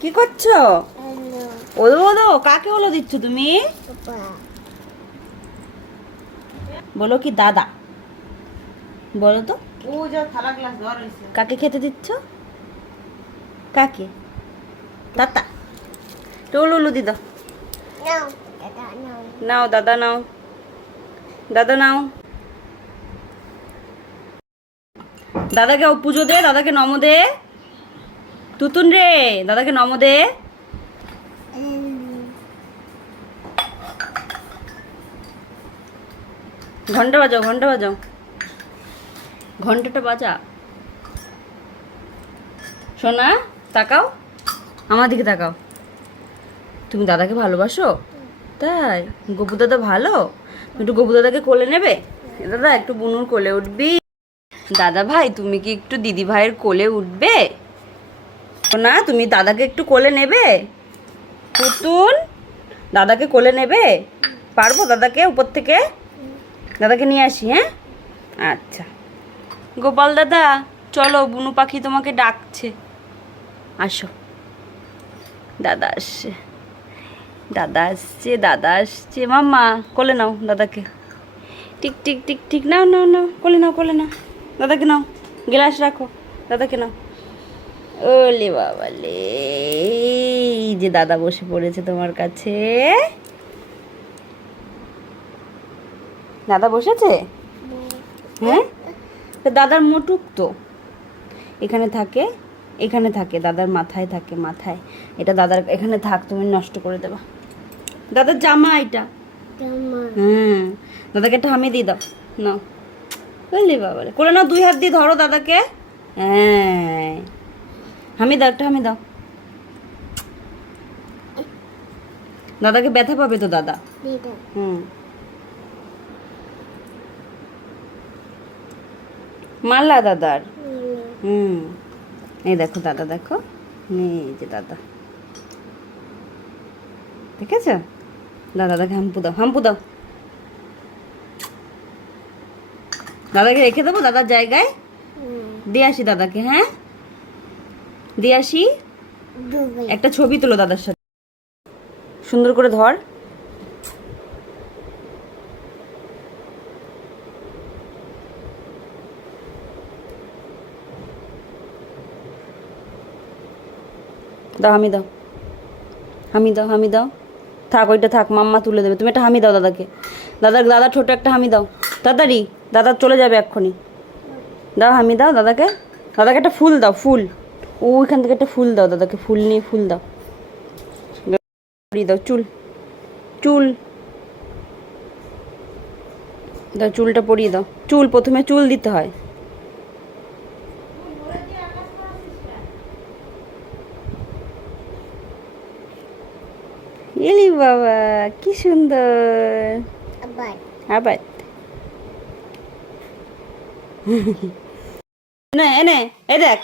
কি করছ? ওদো ওদো কাকে হলো দিচ্ছ তুমি? বলো কি দাদা। বলো তো। কাকে খেতে দিচ্ছ? কাকে? দাদা। টুলু উলু দিদ। নাও দাদা নাও। দাদা নাও। দাদাকে পুজো দে দাদাকে নম দে। তুতুন রে, দাদাকে নম দে। ঘণ্টা বাজাও ঘণ্টা বাজাও। ঘন্টাটা বাজা। সোনা, তাকাও। আমার দিকে তাকাও। তুমি দাদাকে ভালোবাসো? তাই। গপু দাদা ভালো? একটু গপু দাদাকে কোলে নেবে? দাদা, একটু বুনুর কোলে উঠবি। দাদা ভাই, তুমি কি একটু দিদি ভাইয়ের কোলে উঠবে? না, তুমি দাদাকে একটু কোলে নেবে? পুতুল, দাদাকে কোলে নেবে? পারব দাদাকে উপর থেকে? দাদাকে নিয়ে আসি হ্যাঁ? আচ্ছা। গোপাল দাদা, চলো, বুনু পাখি তোমাকে ডাকছে। আসো। দাদা আসছে। দাদা আসছে দাদা আসছে। মাম্মা, কোলে নাও দাদাকে। টিক টিক টিক টিক, নাও নাও নাও, কোলে নাও কোলে নাও। দাদাকে নাও, গ্লাস রাখো। দাদাকে নাও। ওলে বাবা লে। এই যে দাদা বসে পড়েছে তোমার কাছে। দাদা বসেছে? হ্যাঁ? তো দাদার মোটুক তো। এখানে থাকে এখানে থাকে দাদার মাথায় থাকে মাথায়। এটা দাদার এখানে থাক তুমি নষ্ট করে দেবা। দাদার জামা এটা। জামা। হুম। দাদাকে একটা হামি দিয়ে দাও। নাও। বুঝলি বাবা। করে নাও দুই হাত দিয়ে ধরো দাদাকে। হ্যাঁ। হামি দাও একটা হামি দাও। দাদাকে ব্যথা পাবে তো দাদা? হুম। মারলা দাদার? হুম। এই দেখো দাদা দেখো। এই যে দাদা। ঠিক আছে দাদা দাদাকে হাম্পু দাও হাম্পু দাও। দাদাকে রেখে দেবো দাদার জায়গায়? দিয়ে আসি দাদাকে হ্যাঁ? দিয়ে আসি। একটা ছবি তুলো দাদার সাথে। সুন্দর করে ধর। দাও হামি দাও। হামি দাও হামি দাও। থাক ওইটা থাক মাম্মা তুলে দেবে। তুমি একটা হামি দাও দাদাকে। দাদার দাদা ছোট একটা হামি দাও। তাড়াতাড়ি দাদা চলে যাবে এক্ষুনি। দাও হামি দাও দাদাকে। দাদাকে একটা ফুল দাও ফুল। ওইখান থেকে একটা ফুল দাও, দাদাকে ফুল নিয়ে ফুল দাও। দাও চুল চুল। দাও চুলটা পরিয়ে দাও। চুল প্রথমে চুল দিতে হয়। এলি বাবা, কি সুন্দর। না, এনে, এ দেখ।